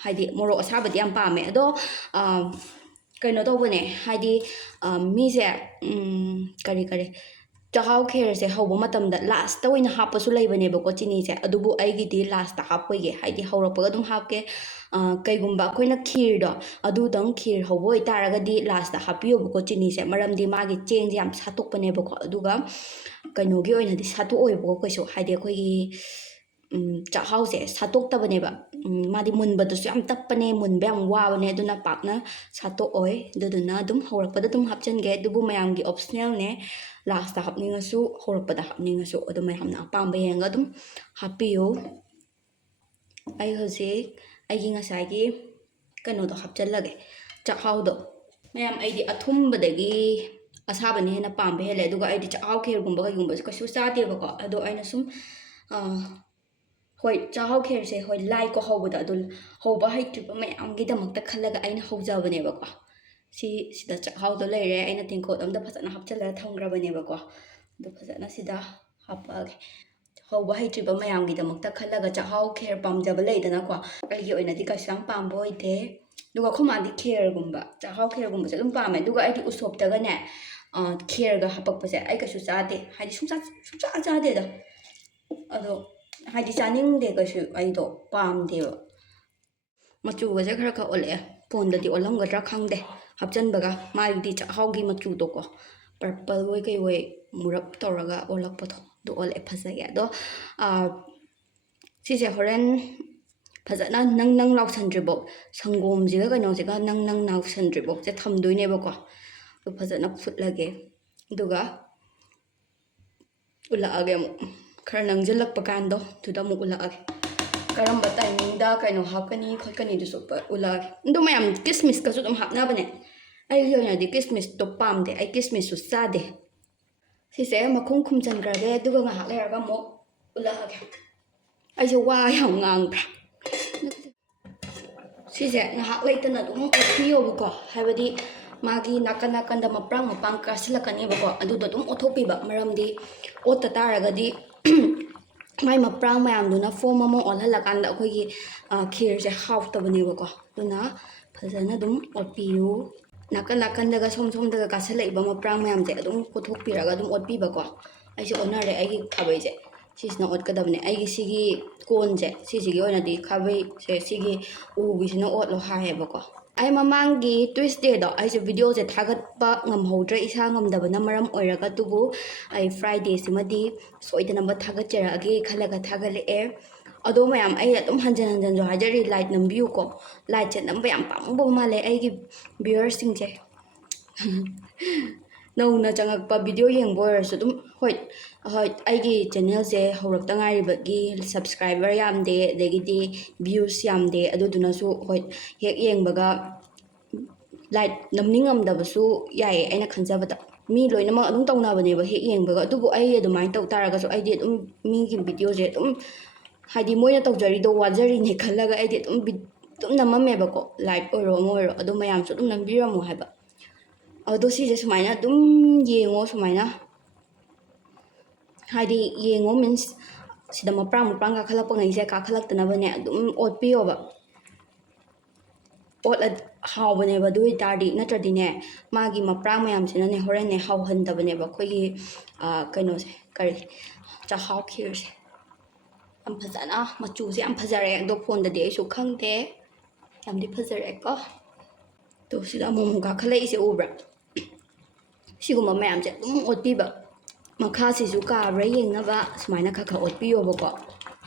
ꯍꯥꯏꯗꯤ ꯃꯣꯔꯣꯛ ꯑꯁꯥꯕꯗꯤ ꯌꯥꯝ ꯄꯥꯝꯃꯦ ꯑꯗꯣ ꯀꯩꯅꯣ ꯇꯧꯕꯅꯦ ꯍꯥꯏꯗꯤ ꯃꯤꯁꯦ ꯀꯔꯤ ꯆꯥꯛꯍꯥꯎ ꯈꯦꯔꯁꯦ ꯍꯧꯕ ꯃꯇꯝꯗ ꯂꯥꯁꯇ ꯑꯣꯏꯅ ꯍꯥꯞꯄꯁꯨ ꯂꯩꯕꯅꯦꯕꯀꯣ ꯆꯤꯅꯤꯁꯦ ꯑꯗꯨꯕꯨ ꯑꯩꯒꯤꯗꯤ ꯂꯥꯁꯇ ꯍꯥꯞꯄꯣꯏꯒꯦ ꯍꯥꯏꯗꯤ ꯍꯧꯔꯛꯄꯒ ꯑꯗꯨꯝ ꯍꯥꯞꯀꯦ ꯀꯩꯒꯨꯝꯕ ꯑꯩꯈꯣꯏꯅ ꯈꯤꯔꯗꯣ ꯑꯗꯨꯗꯪ ꯈꯤꯔ ꯍꯧꯕ ꯑꯣꯏꯇꯥꯔꯒꯗꯤ ꯂꯥꯁꯇ ꯍꯥꯞꯄꯤꯌꯣꯕꯀꯣ ꯆꯤꯅꯤꯁꯦ ꯃꯔꯝꯗꯤ ꯃꯥꯒꯤ ꯆꯦꯡꯁꯦ ꯌꯥꯝ ꯁꯥꯠꯇꯣꯛꯄꯅꯦꯕꯀோ ꯑꯗꯨꯒ ꯀꯩꯅꯣꯒꯤ ꯑꯣꯏꯅꯗꯤ ꯁꯥꯠꯇꯣꯛꯑꯣꯏꯕꯀꯣ ꯀꯩꯁꯨ ꯍꯥꯏꯗꯤ ꯑꯩꯈꯣꯏꯒꯤ ꯆꯥꯛꯍꯥꯎꯁꯦ ꯁꯥꯠꯇꯣꯛꯇꯕꯅꯦꯕ ꯃꯥꯗꯤ ꯃꯨꯟꯕꯗꯁꯨ ꯌꯥꯝ ꯇꯞꯄꯅꯦ ꯃꯨꯟꯕ ꯌꯥꯝ ꯋꯥꯕꯅꯦ ꯑꯗꯨꯅ ꯄꯥꯛꯅ ꯁꯥꯠꯇꯣꯛꯑꯣꯏ ꯑꯗꯨꯗꯨꯅ ꯑꯗꯨꯝ ꯍꯧꯔꯛꯄꯗ ꯑꯗꯨꯝ ꯍꯥꯞꯆꯤꯟꯒꯦ ꯑꯗꯨꯕꯨ ꯃꯌꯥꯝꯒꯤ ꯑꯣꯞꯁꯅꯦꯜꯅꯦ ꯂꯥꯁꯇ ꯍꯥꯞꯅꯤꯡꯉꯁꯨ ꯍꯧꯔꯛꯄꯗ ꯍꯥꯞꯅꯤꯡꯉꯁꯨ ꯑꯗꯨ ꯃꯌꯥꯝꯅ ꯑꯄꯥꯝꯕ ꯌꯦꯡꯉꯒ ꯑꯗꯨꯝ ꯍꯥꯞꯄꯤꯌꯨ ꯑꯩ ꯍꯧꯖꯤꯛ ꯑꯩꯒꯤ ꯉꯁꯥꯏꯒꯤ ꯀꯩꯅꯣꯗꯣ ꯍꯥꯞꯆꯜꯂꯒꯦ ꯆꯥꯛꯍꯥꯎꯗꯣ ꯃꯌꯥꯝ ꯑꯩꯗꯤ ꯑꯊꯨꯝꯕꯗꯒꯤ ꯑꯁꯥꯕꯅ ꯍꯦꯟꯅ ꯄꯥꯝꯕ ꯍꯦꯜꯂꯦ ꯑꯗꯨꯒ ꯑꯩꯗꯤ ꯆꯥꯛꯍꯥꯎ ꯈꯦꯔꯒꯨꯝꯕ ꯀꯩꯒꯨꯝꯕꯁꯦ ꯀꯩꯁꯨ ꯆꯥꯗꯦꯕꯀꯣ ꯑꯗꯣ ꯑꯩꯅ ꯁꯨꯝ ꯍꯣꯏ ꯆꯥꯛꯍꯥꯎ ꯈꯦꯔꯁꯦ ꯍꯣꯏ ꯂꯥꯏꯀꯣ ꯍꯧꯕꯗ ꯑꯗꯨ ꯍꯧꯕ ꯍꯩꯇ꯭ꯔꯤꯕ ꯃꯌꯥꯝꯒꯤꯗꯃꯛꯇ ꯈꯜꯂꯒ ꯑꯩꯅ ꯍꯧꯖꯕꯅꯦꯕꯀꯣ ꯁꯤꯗ ꯆꯥꯛꯍꯥꯎꯗꯣ ꯂꯩꯔꯦ ꯑꯩꯅ ꯇꯦꯡꯀꯣꯠ ꯑꯝꯗ ꯐꯖꯅ ꯍꯥꯞꯆꯤꯜꯂꯒ ꯊꯝꯈ꯭ꯔꯕꯅꯦꯕꯀꯣ ꯑꯗꯨ ꯐꯖꯅ ꯁꯤꯗ ꯍꯥꯞꯄꯛꯑꯒꯦ ꯍꯧꯕ ꯍꯩꯇ꯭ꯔꯤꯕ ꯃꯌꯥꯝꯒꯤꯗꯃꯛꯇ ꯈꯜꯂꯒ ꯆꯥꯛꯍꯥꯎ ꯈꯦꯔ ꯄꯥꯝꯖꯕ ꯂꯩꯗꯅꯀꯣ ꯑꯩꯒꯤ ꯑꯣꯏꯅꯗꯤ ꯀꯩꯁꯨ ꯌꯥꯝ ꯄꯥꯝꯕ ꯑꯣꯏꯗꯦ ꯑꯗꯨꯒ ꯑꯩꯈꯣꯏ ꯃꯥꯗꯤ ꯈꯦꯔꯒꯨꯝꯕ ꯆꯥꯛꯍꯥꯎ ꯈꯦꯔꯒꯨꯝꯕꯁꯦ ꯑꯗꯨꯝ ꯄꯥꯝꯃꯦ ꯑꯗꯨꯒ ꯑꯩꯗꯤ ꯎꯁꯣꯞꯇꯒꯅꯦ ꯈꯦꯔꯒ ꯍꯥꯄꯛꯄꯁꯦ ꯑꯩ ꯀꯩꯁꯨ ꯆꯥꯗꯦ ꯍꯥꯏꯗꯤ ꯁꯨꯡꯆꯥ ꯆꯥꯗꯦꯗ ꯑꯗꯣ ꯍꯥꯏꯗꯤ ꯆꯥꯅꯤꯡꯗꯦ ꯀꯩꯁꯨ ꯑꯩꯗꯣ ꯄꯥꯝꯗꯦꯕ ꯃꯆꯨꯒꯁꯦ ꯈꯔ ꯑꯣꯜꯂꯛꯑꯦ ꯐꯣꯟꯗꯗꯤ ꯑꯣꯜꯂꯝꯒꯗ꯭ꯔꯥ ꯈꯪꯗꯦ ꯍꯥꯞꯆꯟꯕꯒ ꯃꯥꯒꯤꯗꯤ ꯆꯥꯛꯍꯥꯎꯒꯤ ꯃꯆꯨꯗꯣꯀꯣ ꯄꯔꯄꯜ ꯑꯣꯏ ꯀꯩ ꯑꯣꯏ ꯃꯨꯔꯞ ꯇꯧꯔꯒ ꯑꯣꯜꯂꯛꯄꯗꯣ ꯑꯗꯨ ꯑꯣꯜꯂꯛꯑꯦ ꯐꯖꯩꯌꯦ ꯑꯗꯣ ꯁꯤꯁꯦ ꯍꯣꯔꯦꯟ ꯐꯖꯅ ꯅꯪ ꯂꯥꯎꯁꯟꯗ꯭ꯔꯤꯐꯥꯎ ꯁꯪꯒꯣꯝꯁꯤꯒ ꯀꯩꯅꯣꯁꯤꯒ ꯅꯪ ꯂꯥꯎꯁꯟꯗ꯭ꯔꯤꯐꯥꯎꯁꯦ ꯊꯝꯗꯣꯏꯅꯦꯕꯀꯣ ꯑꯗꯨ ꯐꯖꯅ ꯐꯨꯠꯂꯒꯦ ꯑꯗꯨꯒ ꯎꯠꯂꯛꯑꯒꯦ ꯑꯃꯨꯛ ꯈꯔ ꯅꯪꯁꯤꯜꯂꯛꯄ ꯀꯥꯟꯗꯣ ꯑꯗꯨꯗ ꯑꯃꯨꯛ ꯎꯠꯂꯛꯑꯒꯦ ꯀꯔꯝꯕ ꯇꯥꯏꯃꯤꯡꯗ ꯀꯩꯅꯣ ꯍꯥꯞꯀꯅꯤ ꯈꯣꯠꯀꯅꯤꯗꯨꯁꯨ ꯎꯠꯂꯛꯑꯒꯦ ꯑꯗꯨ ꯃꯌꯥꯝ ꯀꯤꯁꯃꯤꯁꯀꯁꯨ ꯑꯗꯨꯝ ꯍꯥꯞꯅꯕꯅꯦ ꯑꯩꯒꯤ ꯑꯣꯏꯅꯗꯤ ꯀꯤꯁꯃꯤꯁꯇꯣ ꯄꯥꯝꯗꯦ ꯑꯩ ꯀꯤꯁꯃꯤꯁꯁꯨ ꯆꯥꯗꯦ ꯁꯤꯁꯦ ꯃꯈꯨꯝ ꯈꯨꯝꯖꯤꯟꯈ꯭ꯔꯒꯦ ꯑꯗꯨꯒ ꯉꯥꯏꯍꯥꯛ ꯂꯩꯔꯒ ꯑꯃꯨꯛ ꯎꯠꯂꯛꯑꯒꯦ ꯑꯩꯁꯦ ꯋꯥ ꯌꯥꯝ ꯉꯥꯡꯕ꯭ꯔꯥ ꯁꯤꯁꯦ ꯉꯥꯏꯍꯥꯛ ꯂꯩꯇꯅ ꯑꯗꯨꯝ ꯑꯣꯠꯄꯤꯌꯣꯕꯀꯣ ꯍꯥꯏꯕꯗꯤ ꯃꯥꯒꯤ ꯅꯥꯀꯟ ꯅꯥꯀꯟꯗ ꯃꯄ꯭ꯔꯥꯡ ꯀꯥꯁꯤꯜꯂꯛꯀꯅꯦꯕꯀꯣ ꯑꯗꯨꯗꯣ ꯑꯗꯨꯝ ꯑꯣꯠꯊꯣꯛꯄꯤꯕ ꯃꯔꯝꯗꯤ ꯑꯣꯠꯇ ꯇꯥꯔꯒꯗꯤ ꯃꯥꯏ ꯃꯄ꯭ꯔꯥꯡ ꯃꯌꯥꯝꯗꯨꯅ ꯐꯣꯝ ꯑꯃ ꯑꯣꯜꯍꯜꯂꯀꯥꯟꯗ ꯑꯩꯈꯣꯏꯒꯤ ꯈꯦꯔꯁꯦ ꯍꯥꯎꯇꯕꯅꯦꯕꯀꯣ ꯑꯗꯨꯅ ꯐꯖꯅ ꯑꯗꯨꯝ ꯑꯣꯠꯄꯤꯌꯨ ꯅꯥꯀꯟ ꯅꯥꯀꯟꯗꯒ ꯁꯣꯝꯗꯒ ꯀꯥꯁꯤꯜꯂꯛꯏꯕ ꯃꯄ꯭ꯔꯥꯡ ꯃꯌꯥꯝꯁꯦ ꯑꯗꯨꯝ ꯀꯣꯠꯊꯣꯛꯄꯤꯔꯒ ꯑꯗꯨꯝ ꯑꯣꯠꯄꯤꯕꯀꯣ ꯑꯩꯁꯦ ꯑꯣꯟꯅꯔꯦ ꯑꯩꯒꯤ ꯈꯥꯕꯩꯁꯦ ꯁꯤꯁꯤꯅ ꯑꯣꯠꯀꯗꯕꯅꯦ ꯑꯩꯒꯤ ꯁꯤꯒꯤ ꯀꯣꯟꯁꯦ ꯁꯤꯁꯤꯒꯤ ꯑꯣꯏꯅꯗꯤ ꯈꯥꯕꯩꯁꯦ ꯁꯤꯒꯤ ꯎꯒꯤꯁꯤꯅ ꯑꯣꯠꯂꯣ ꯍꯥꯏꯌꯦꯕꯀꯣ ꯑꯩ ꯃꯃꯥꯡꯒꯤ ꯇ꯭ꯋꯤꯁꯗꯦꯗꯣ ꯑꯩꯁꯦ ꯚꯤꯗꯤꯑꯣꯁꯦ ꯊꯥꯒꯠꯄ ꯉꯝꯍꯧꯗ꯭ꯔꯦ ꯏꯁꯥ ꯉꯝꯗꯕꯅ ꯃꯔꯝ ꯑꯣꯏꯔꯒ ꯑꯗꯨꯕꯨ ꯑꯩ ꯐ꯭ꯔꯥꯏꯗꯦꯁꯤꯃꯗꯤ ꯁꯣꯏꯗꯅꯕ ꯊꯥꯒꯠꯆꯔꯛꯑꯒꯦ ꯈꯜꯂꯒ ꯊꯥꯒꯠꯂꯛꯑꯦ ꯑꯗꯣ ꯃꯌꯥꯝ ꯑꯩ ꯑꯗꯨꯝ ꯍꯟꯖꯤꯟ ꯍꯟꯖꯤꯟꯁꯨ ꯍꯥꯏꯖꯔꯤ ꯂꯥꯏꯛ ꯅꯝꯕꯤꯌꯨꯀꯣ ꯂꯥꯏꯛꯁꯦ ꯅꯝꯕ ꯌꯥꯝ ꯄꯥꯝꯃꯨꯕ ꯃꯥꯜꯂꯦ ꯑꯩꯒꯤ ꯚ꯭ꯌꯨꯋꯔꯁꯤꯡꯁꯦ ꯅꯧꯅ ꯆꯪꯉꯛꯄ ꯚꯤꯗꯤꯑꯣ ꯌꯦꯡꯕ ꯑꯣꯏꯔꯁꯨ ꯑꯗꯨꯝ ꯍꯣꯏ ꯑꯩꯒꯤ ꯆꯦꯅꯦꯜꯁꯦ ꯍꯧꯔꯛꯇ ꯉꯥꯏꯔꯤꯕꯒꯤ ꯁꯕꯁꯀ꯭ꯔꯥꯏꯕꯔ ꯌꯥꯝꯗꯦ ꯑꯗꯒꯤꯗꯤ ꯚ꯭ꯌꯨꯁ ꯌꯥꯝꯗꯦ ꯑꯗꯨꯗꯨꯅꯁꯨ ꯍꯣꯏ ꯍꯦꯛ ꯌꯦꯡꯕꯒ ꯂꯥꯏꯛ ꯅꯝꯅꯤꯡꯉꯝꯗꯕꯁꯨ ꯌꯥꯏꯌꯦ ꯑꯩꯅ ꯈꯟꯖꯕꯗ ꯃꯤ ꯂꯣꯏꯅꯃꯛ ꯑꯗꯨꯝ ꯇꯧꯅꯕꯅꯦꯕ ꯍꯦꯛ ꯌꯦꯡꯕꯒ ꯑꯗꯨꯕꯨ ꯑꯩ ꯑꯗꯨꯃꯥꯏꯅ ꯇꯧ ꯇꯥꯔꯒꯁꯨ ꯑꯩꯗꯤ ꯑꯗꯨꯝ ꯃꯤꯒꯤ ꯚꯤꯗꯤꯑꯣꯁꯦ ꯑꯗꯨꯝ ꯍꯥꯏꯗꯤ ꯃꯣꯏꯅ ꯇꯧꯖꯔꯤꯗꯣ ꯋꯥꯖꯔꯤꯅꯦ ꯈꯜꯂꯒ ꯑꯩꯗꯤ ꯑꯗꯨꯝ ꯅꯝꯃꯝꯃꯦꯕꯀꯣ ꯂꯥꯏꯛ ꯑꯣꯏꯔꯣ ꯑꯃ ꯑꯣꯏꯔꯣ ꯑꯗꯨ ꯃꯌꯥꯝꯁꯨ ꯑꯗꯨꯝ ꯅꯝꯕꯤꯔꯝꯃꯣ ꯍꯥꯏꯕ ꯑꯗꯣ ꯁꯤꯁꯦ ꯁꯨꯃꯥꯏꯅ ꯑꯗꯨꯝ ꯌꯦꯡꯉꯣ ꯁꯨꯃꯥꯏꯅ ꯍꯥꯏꯗꯤ ꯌꯦꯡꯉꯣ ꯃꯤꯟꯁ ꯁꯤꯗ ꯃꯄ꯭ꯔꯥꯡ ꯀꯥꯈꯠꯂꯛꯄ ꯉꯩꯁꯦ ꯀꯥꯈꯠꯂꯛꯇꯅꯕꯅꯦ ꯑꯗꯨꯝ ꯑꯣꯠꯄꯤꯌꯣꯕ ꯍꯥꯎꯕꯅꯦꯕ ꯑꯗꯨ ꯑꯣꯏꯇꯥꯔꯗꯤ ꯅꯠꯇ꯭ꯔꯗꯤꯅꯦ ꯃꯥꯒꯤ ꯃꯄ꯭ꯔꯥꯡ ꯃꯌꯥꯝꯁꯤꯅꯅꯦ ꯍꯣꯔꯦꯟꯅꯦ ꯍꯥꯎꯍꯟꯗꯕꯅꯦꯕ ꯑꯩꯈꯣꯏꯒꯤ ꯀꯩꯅꯣꯁꯦ ꯀꯔꯤ ꯆꯥꯛꯍꯥꯎ ꯈꯤꯔꯁꯦ ꯌꯥꯝ ꯐꯖꯅ ꯃꯆꯨꯁꯦ ꯌꯥꯝ ꯐꯖꯔꯦ ꯑꯗꯣ ꯐꯣꯟꯗꯗꯤ ꯑꯩꯁꯨ ꯈꯪꯗꯦ ꯌꯥꯝꯗꯤ ꯐꯖꯔꯦꯀꯣ ꯇꯣ ꯁꯤꯗ ꯑꯃꯨꯛ ꯀꯥꯈꯠꯂꯛꯏꯁꯦ ꯎꯕ꯭ꯔꯥ ꯁꯤꯒꯨꯝꯕ ꯃꯌꯥꯝꯁꯦ ꯑꯗꯨꯝ ꯑꯣꯠꯄꯤꯕ ꯃꯈꯥꯁꯤꯁꯨ ꯀꯥꯕ꯭ꯔꯥ ꯌꯦꯡꯅꯕ ꯁꯨꯃꯥꯏꯅ ꯈꯔ ꯑꯣꯠꯄꯤꯌꯣꯕꯀꯣ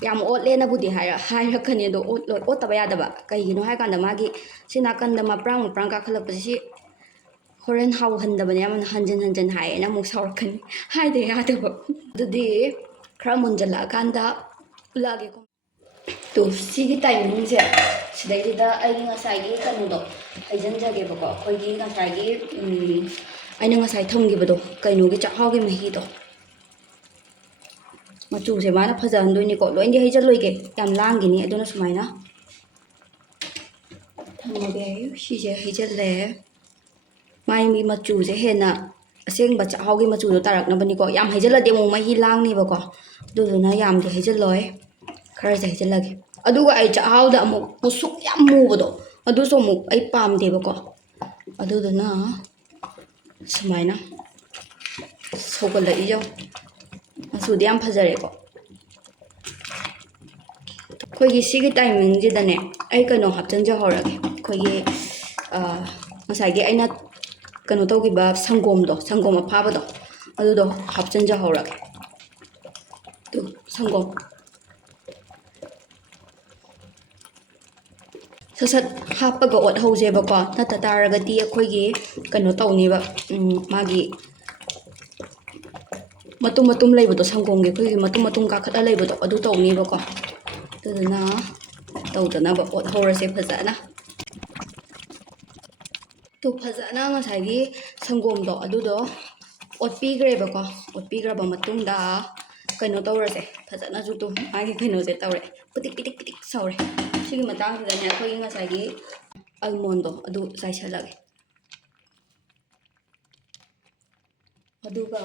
ꯌꯥꯝ ꯑꯣꯠꯂꯦꯅꯕꯨꯗꯤ ꯍꯥꯏꯔꯛꯀꯅꯤ ꯑꯗꯣ ꯑꯣꯠꯇꯕ ꯌꯥꯗꯕ ꯀꯩꯒꯤꯅꯣ ꯍꯥꯏꯀꯥꯟꯗ ꯃꯥꯒꯤ ꯁꯤ ꯅꯥꯀꯟꯗ ꯃꯄ꯭ꯔꯥꯡ ꯀꯥꯈꯠꯂꯛꯄꯁꯤ ꯁꯤ ꯍꯣꯔꯦꯟ ꯍꯥꯎꯍꯟꯗꯕꯅꯦ ꯌꯥꯝꯅ ꯍꯟꯖꯤꯟ ꯍꯟꯖꯤꯟ ꯍꯥꯏꯌꯦꯅ ꯑꯃꯨꯛ ꯁꯥꯎꯔꯛꯀꯅꯤ ꯍꯥꯏꯗ ꯌꯥꯗꯕ ꯑꯗꯨꯗꯤ ꯈꯔ ꯃꯨꯟꯖꯜꯂꯛꯑꯀꯥꯟꯗ ꯎꯠꯂꯛꯑꯒꯦꯀꯣ ꯇꯣ ꯁꯤꯒꯤ ꯇꯥꯏꯃꯤꯡꯁꯦ ꯁꯤꯗꯩꯁꯤꯗ ꯑꯩꯒꯤ ꯉꯁꯥꯏꯒꯤ ꯀꯩꯅꯣꯗꯣ ꯍꯩꯖꯤꯟꯖꯒꯦꯕꯀꯣ ꯑꯩꯈꯣꯏꯒꯤ ꯉꯁꯥꯏꯒꯤ ꯑꯩꯅ ꯉꯁꯥꯏ ꯊꯝꯈꯤꯕꯗꯣ ꯀꯩꯅꯣꯒꯤ ꯆꯥꯛꯍꯥꯎꯒꯤ ꯃꯍꯤꯗꯣ ꯃꯆꯨꯁꯦ ꯃꯥꯅ ꯐꯖꯍꯟꯗꯣꯏꯅꯤꯀꯣ ꯂꯣꯏꯅꯗꯤ ꯍꯩꯖꯜꯂꯣꯏꯒꯦ ꯌꯥꯝ ꯂꯥꯡꯈꯤꯅꯤ ꯑꯗꯨꯅ ꯁꯨꯃꯥꯏꯅ ꯊꯝꯃꯒꯦ ꯁꯤꯁꯦ ꯍꯩꯖꯜꯂꯦ ꯃꯥꯒꯤ ꯃꯆꯨꯁꯦ ꯍꯦꯟꯅ ꯑꯁꯦꯡꯕ ꯆꯥꯛꯍꯥꯎꯒꯤ ꯃꯆꯨꯗꯣ ꯇꯥꯔꯛꯅꯕꯅꯤꯀꯣ ꯌꯥꯝ ꯍꯩꯖꯜꯂꯗꯤ ꯑꯃꯨꯛ ꯃꯍꯤ ꯂꯥꯡꯅꯤꯕꯀꯣ ꯑꯗꯨꯗꯨꯅ ꯌꯥꯝꯗꯤ ꯍꯩꯖꯜꯂꯣꯏ ꯈꯔꯁꯦ ꯍꯩꯖꯜꯂꯒꯦ ꯑꯗꯨꯒ ꯑꯩ ꯆꯥꯛꯍꯥꯎꯗ ꯑꯃꯨꯛ ꯃꯨꯁꯨꯛ ꯌꯥꯝ ꯃꯨꯕꯗꯣ ꯑꯗꯨꯁꯨ ꯑꯃꯨꯛ ꯑꯩ ꯄꯥꯝꯗꯦꯕꯀꯣ ꯑꯗꯨꯗꯨꯅ ꯁꯨꯃꯥꯏꯅ ꯁꯧꯒꯠꯂꯛꯏ ꯌꯦꯡꯉꯣ ꯃꯆꯨꯗꯤ ꯌꯥꯝ ꯐꯖꯔꯦꯀꯣ ꯑꯩꯈꯣꯏꯒꯤ ꯁꯤꯒꯤ ꯇꯥꯏꯃꯤꯡꯁꯤꯗꯅꯦ ꯑꯩ ꯀꯩꯅꯣ ꯍꯥꯞꯆꯤꯟꯖꯍꯧꯔꯒꯦ ꯑꯩꯈꯣꯏꯒꯤ ꯉꯁꯥꯏꯒꯤ ꯑꯩꯅ ꯀꯩꯅꯣ ꯇꯧꯈꯤꯕ ꯁꯪꯒꯣꯝ ꯑꯐꯥꯕꯗꯣ ꯑꯗꯨꯗꯣ ꯍꯥꯞꯆꯤꯟꯖꯍꯧꯔꯒꯦ ꯑꯗꯨ ꯁꯪꯒꯣꯝ ꯁꯠ ꯍꯥꯞꯄꯒ ꯑꯣꯠꯍꯧꯁꯦꯕꯀꯣ ꯅꯠꯇ ꯇꯥꯔꯒꯗꯤ ꯑꯩꯈꯣꯏꯒꯤ ꯀꯩꯅꯣ ꯇꯧꯅꯦꯕ ꯃꯥꯒꯤ ꯃꯇꯨꯝ ꯂꯩꯕꯗꯣ ꯁꯪꯒꯣꯝꯒꯤ ꯑꯩꯈꯣꯏꯒꯤ ꯃꯇꯨꯝ ꯀꯥꯈꯠꯂ ꯂꯩꯕꯗꯣ ꯑꯗꯨ ꯇꯧꯅꯦꯕꯀꯣ ꯑꯗꯨꯗꯨꯅ ꯇꯧꯗꯅꯕ ꯑꯣꯠꯍꯧꯔꯁꯦ ꯐꯖꯅ ꯇꯣ ꯐꯖꯅ ꯉꯁꯥꯏꯒꯤ ꯁꯪꯒꯣꯝꯗꯣ ꯑꯗꯨꯗꯣ ꯑꯣꯠꯄꯤꯈ꯭ꯔꯦꯕꯀꯣ ꯑꯣꯠꯄꯤꯈ꯭ꯔꯕ ꯃꯇꯨꯡꯗ ꯀꯩꯅꯣ ꯇꯧꯔꯁꯦ ꯐꯖꯅꯁꯨ ꯇꯨ ꯃꯥꯒꯤ ꯀꯩꯅꯣꯁꯦ ꯇꯧꯔꯦ ꯄꯤꯗꯤꯛ ꯁꯧꯔꯦ ꯁꯤꯒꯤ ꯃꯇꯥꯡꯁꯤꯗꯅꯦ ꯑꯩꯈꯣꯏꯒꯤ ꯉꯁꯥꯏꯒꯤ ꯑꯜꯃꯣꯟꯗꯣ ꯑꯗꯨ ꯆꯥꯏꯁꯜꯂꯒꯦ ꯑꯗꯨꯒ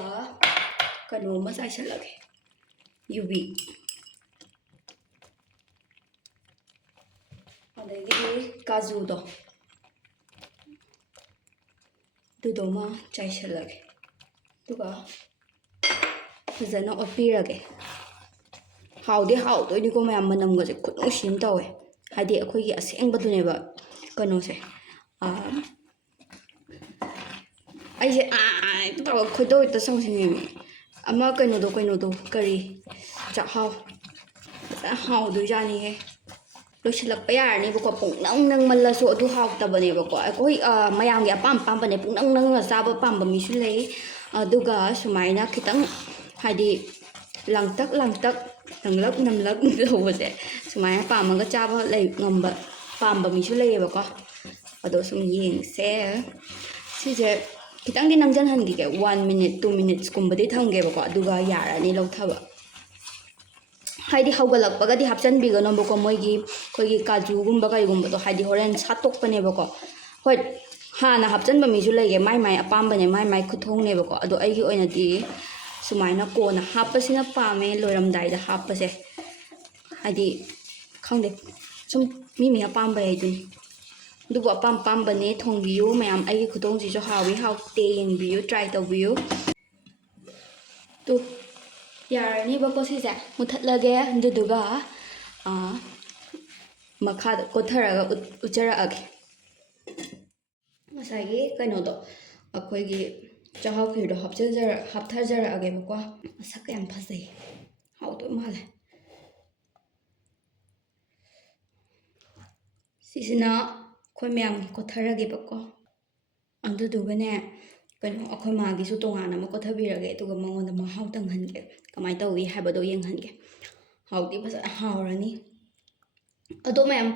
ꯀꯩꯅꯣꯝꯃ ꯆꯥꯏꯁꯜꯂꯒꯦ ꯌꯨꯕꯤ ꯑꯗꯒꯤꯗꯤ ꯀꯥꯖꯨꯗꯣ ꯑꯗꯨꯗꯣꯃ ꯆꯥꯏꯁꯜꯂꯒꯦ ꯑꯗꯨꯒ ꯐꯖꯅ ꯑꯣꯠꯄꯤꯔꯒꯦ ꯍꯥꯎꯗꯤ ꯍꯥꯎꯗꯣꯏꯅꯤꯀꯣ ꯃꯌꯥꯝ ꯃꯅꯝꯒꯁꯦ ꯈꯨꯠꯅꯨꯡꯁꯤ ꯑꯃ ꯇꯧꯋꯦ ꯍꯥꯏꯗꯤ ꯑꯩꯈꯣꯏꯒꯤ ꯑꯁꯦꯡꯕꯗꯨꯅꯦꯕ ꯀꯩꯅꯣꯁꯦ ꯑꯩꯁꯦ ꯇꯧꯔꯒ ꯈꯣꯏꯗꯧ ꯍꯦꯛꯇ ꯁꯥꯎꯅꯤꯡꯉꯦꯃꯤ ꯑꯃ ꯀꯩꯅꯣꯗꯣ ꯀꯔꯤ ꯆꯥꯛꯍꯥꯎ ꯐꯖꯅ ꯍꯥꯎꯗꯣꯏꯖꯥꯠꯅꯤꯍꯦ ꯂꯣꯏꯁꯤꯜꯂꯛꯄ ꯌꯥꯔꯅꯤꯕꯀꯣ ꯄꯨꯡꯅꯪ ꯅꯪꯃꯜꯂꯁꯨ ꯑꯗꯨ ꯍꯥꯎꯇꯕꯅꯦꯕꯀꯣ ꯑꯩꯈꯣꯏ ꯃꯌꯥꯝꯒꯤ ꯑꯄꯥꯝꯕꯅꯦ ꯄꯨꯡꯅꯪ ꯅꯪꯉ ꯆꯥꯕ ꯄꯥꯝꯕ ꯃꯤꯁꯨ ꯂꯩ ꯑꯗꯨꯒ ꯁꯨꯃꯥꯏꯅ ꯈꯤꯇꯪ ꯍꯥꯏꯗꯤ ꯂꯥꯡꯇꯛ ꯂꯥꯡꯇꯛ ꯅꯝꯂꯛ ꯅꯝꯂꯛ ꯇꯧꯕꯁꯦ ꯁꯨꯃꯥꯏꯅ ꯄꯥꯝꯃꯒ ꯆꯥꯕ ꯉꯝꯕ ꯄꯥꯝꯕ ꯃꯤꯁꯨ ꯂꯩꯌꯦꯕꯀꯣ ꯑꯗꯣ ꯁꯨꯝ ꯌꯦꯡꯁꯦ ꯁꯤꯁꯦ ꯈꯤꯇꯪꯗꯤ ꯅꯪꯁꯤꯟꯍꯟꯈꯤꯒꯦ 1 minute 2 minutes ꯀꯨꯝꯕꯗꯤ ꯊꯝꯒꯦꯕꯀꯣ ꯑꯗꯨꯒ ꯌꯥꯔꯅꯤ ꯂꯧꯊꯕ ꯍꯥꯏꯗꯤ ꯍꯧꯒꯠꯂꯛꯄꯒꯗꯤ ꯍꯥꯞꯆꯤꯟꯕꯤꯒꯅꯣꯕꯀꯣ ꯃꯣꯏꯒꯤ ꯑꯩꯈꯣꯏꯒꯤ ꯀꯥꯖꯨꯒꯨꯝꯕ ꯀꯩꯒꯨꯝꯕꯗꯣ ꯍꯥꯏꯗꯤ ꯍꯣꯔꯦꯟ ꯁꯥꯠꯇꯣꯛꯄꯅꯦꯕꯀꯣ ꯍꯣꯏ ꯍꯥꯟꯅ ꯍꯥꯞꯆꯤꯟꯕ ꯃꯤꯁꯨ ꯂꯩꯒꯦ ꯃꯥꯏ ꯃꯥꯏ ꯑꯄꯥꯝꯕꯅꯦ ꯃꯥꯏ ꯃꯥꯏ ꯈꯨꯊꯣꯡꯅꯦꯕꯀꯣ ꯑꯗꯣ ꯑꯩꯒꯤ ꯑꯣꯏꯅꯗꯤ ꯁꯨꯃꯥꯏꯅ ꯀꯣꯟꯅ ꯍꯥꯞꯄꯁꯤꯅ ꯄꯥꯝꯃꯦ ꯂꯣꯏꯔꯝꯗꯥꯏꯗ ꯍꯥꯞꯄꯁꯦ ꯍꯥꯏꯗꯤ ꯈꯪꯗꯦ ꯁꯨꯝ ꯃꯤ ꯑꯄꯥꯝꯕ ꯍꯥꯏꯗꯨꯅꯤ ꯑꯗꯨꯕꯨ ꯑꯄꯥꯝ ꯑꯄꯥꯝꯕꯅꯦ ꯊꯣꯡꯕꯤꯌꯨ ꯃꯌꯥꯝ ꯑꯩꯒꯤ ꯈꯨꯊꯣꯡꯁꯤꯁꯨ ꯍꯥꯎꯋꯤ ꯍꯥꯎꯇꯦ ꯌꯦꯡꯕꯤꯌꯨ ꯇ꯭ꯔꯥꯏ ꯇꯧꯕꯤꯌꯨ ꯇꯨ ꯌꯥꯔꯅꯤꯕꯀꯣ ꯁꯤꯁꯦ ꯃꯨꯊꯠꯂꯒꯦ ꯑꯗꯨꯗꯨꯒ ꯃꯈꯥꯗ ꯀꯣꯊꯔꯒ ꯎꯠꯆꯔꯛꯑꯒꯦ ꯉꯁꯥꯏꯒꯤ ꯀꯩꯅꯣꯗꯣ ꯑꯩꯈꯣꯏꯒꯤ ꯆꯥꯛꯍꯥꯎ ꯈꯤꯔꯗꯣ ꯍꯥꯞꯊꯖꯔꯛꯑꯒꯦꯕꯀꯣ ꯃꯁꯛꯀ ꯌꯥꯝ ꯐꯖꯩ ꯍꯥꯎꯗꯣꯏ ꯃꯥꯜꯂꯦ ꯁꯤꯁꯤꯅ ꯑꯩꯈꯣꯏ ꯃꯌꯥꯝꯒꯤ ꯀꯣꯊꯔꯒꯦꯕꯀꯣ ꯑꯗꯨꯗꯨꯒꯅꯦ ꯀꯩꯅꯣ ꯑꯩꯈꯣꯏ ꯃꯥꯒꯤꯁꯨ ꯇꯣꯉꯥꯟꯅ ꯑꯃ ꯀꯣꯊꯕꯤꯔꯒꯦ ꯑꯗꯨꯒ ꯃꯉꯣꯟꯗ ꯃꯍꯥꯎ ꯇꯪꯍꯟꯒꯦ ꯀꯃꯥꯏꯅ ꯇꯧꯋꯤ ꯍꯥꯏꯕꯗꯣ ꯌꯦꯡꯍꯟꯒꯦ ꯍꯥꯎꯗꯤ ꯐꯖꯅ ꯍꯥꯎꯔꯅꯤ ꯑꯗꯣ ꯃꯌꯥꯝ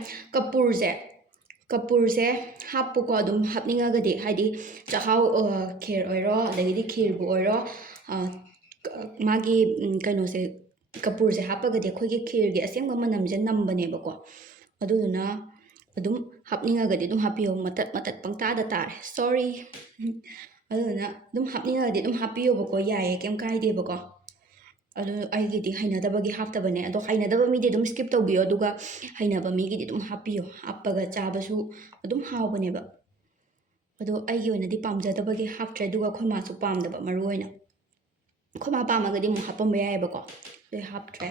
ꯀꯄꯨꯔꯁꯦ ꯍꯥꯞꯄꯨꯀꯣ ꯑꯗꯨꯝ ꯍꯥꯞꯅꯤꯡꯉꯒꯗꯤ ꯍꯥꯏꯗꯤ ꯆꯥꯛꯍꯥꯎ ꯈꯦꯔ ꯑꯣꯏꯔꯣ ꯑꯗꯒꯤꯗꯤ ꯈꯤꯔꯕꯨ ꯑꯣꯏꯔో ꯃꯥꯒꯤ ꯀꯩꯅꯣꯁꯦ ꯀꯄꯨꯔꯁꯦ ꯍꯥꯞꯄꯒꯗꯤ ꯑꯩꯈꯣꯏꯒꯤ ꯈꯤꯔꯒꯤ ꯑꯁꯦꯡꯕ ꯃꯅꯝꯁꯦ ꯅꯝꯕꯅꯦꯕꯀꯣ ꯑꯗꯨꯗꯨꯅ ꯑꯗꯨꯝ ꯍꯥꯞꯅꯤꯡꯉꯒꯗꯤ ꯑꯗꯨꯝ ꯍꯥꯞꯄꯤꯌꯣ ꯃꯇꯠ ꯄꯪꯇꯥꯗ ꯇꯥꯔꯦ ꯁꯣꯔꯤ ꯑꯗꯨꯗꯨꯅ ꯑꯗꯨꯝ ꯍꯥꯞꯅꯤꯡꯉꯒꯗꯤ ꯑꯗꯨꯝ ꯍꯥꯞꯄꯤꯌꯣꯕꯀꯣ ꯌꯥꯏꯌꯦ ꯀꯩꯝ ꯀꯥꯏꯗꯦꯕꯀꯣ ꯑꯗꯨ ꯑꯩꯒꯤꯗꯤ ꯍꯩꯅꯗꯕꯒꯤ ꯍꯥꯞꯇꯕꯅꯦ ꯑꯗꯣ ꯍꯩꯅꯗꯕ ꯃꯤꯗꯤ ꯑꯗꯨꯝ ꯁ꯭ꯀꯤꯞ ꯇꯧꯕꯤꯌꯣ ꯑꯗꯨꯒ ꯍꯩꯅꯕ ꯃꯤꯒꯤꯗꯤ ꯑꯗꯨꯝ ꯍꯥꯞꯄꯤꯌꯣ ꯍꯥꯞꯄꯒ ꯆꯥꯕꯁꯨ ꯑꯗꯨꯝ ꯍꯥꯎꯕꯅꯦꯕ ꯑꯗꯣ ꯑꯩꯒꯤ ꯑꯣꯏꯅꯗꯤ ꯄꯥꯝꯖꯗꯕꯒꯤ ꯍꯥꯞꯇ꯭ꯔꯦ ꯑꯗꯨꯒ ꯑꯩꯈꯣꯏ မာꯁꯨ ꯄꯥꯝꯗꯕ ꯃꯔꯨꯑꯣꯏꯅ ꯑꯩꯈꯣꯏ ꯃꯥ ꯄꯥꯝꯃꯒꯗꯤ ꯑꯃꯨꯛ ꯍꯥꯞꯄꯝꯕ ꯌꯥꯏꯑꯕꯀꯣ ꯑꯗꯨ ꯍꯥꯞꯇ꯭ꯔꯦ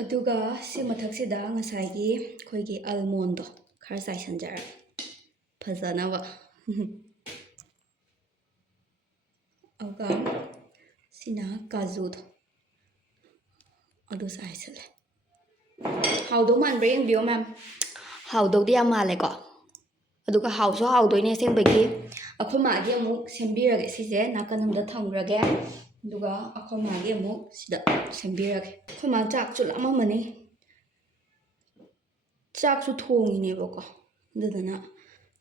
ꯑꯗꯨꯒ ꯁꯤ ꯃꯊꯛꯁꯤꯗ ꯉꯁꯥꯏꯒꯤ ꯑꯩꯈꯣꯏꯒꯤ ꯑꯜꯃꯣꯟꯗꯣ ꯈꯔ ꯆꯥꯏꯁꯟꯖꯔꯒꯦ ꯐꯖꯅꯕ ꯑꯗꯨꯒ ꯁꯤꯅ ꯀꯥꯖꯨꯗꯣ ꯑꯗꯨ ꯆꯥꯏꯁꯜꯂꯦ ꯍꯥꯎꯗꯧ ꯃꯥꯟꯕ꯭ꯔꯥ ꯌꯦꯡꯕꯤꯌꯣ ꯃꯦꯝ ꯍꯥꯎꯗꯧꯗꯤ ꯌꯥꯝ ꯃꯥꯜꯂꯦꯀꯣ ꯑꯗꯨꯒ ꯍꯥꯎꯁꯨ ꯍꯥꯎꯗꯣꯏꯅꯦ ꯑꯁꯦꯡꯕꯒꯤ ꯑꯩꯈꯣꯏ ꯃꯥꯒꯤ ꯑꯃꯨꯛ ꯁꯦꯝꯕꯤꯔꯒꯦ ꯁꯤꯁꯦ ꯅꯥꯀꯟ ꯑꯃꯗ ꯊꯝꯈ꯭ꯔꯒꯦ ꯑꯗꯨꯒ ꯑꯩꯈꯣꯏ ꯃꯥꯒꯤ ꯑꯃꯨꯛ ꯁꯤꯗ ꯁꯦꯝꯕꯤꯔꯒꯦ ꯑꯩꯈꯣꯏ ꯃꯥ ꯆꯥꯛꯁꯨ ꯂꯥꯝꯃꯝꯃꯅꯤ ꯆꯥꯛꯁꯨ ꯊꯣꯡꯉꯤꯅꯦꯕꯀꯣ ꯑꯗꯨꯗꯨꯅ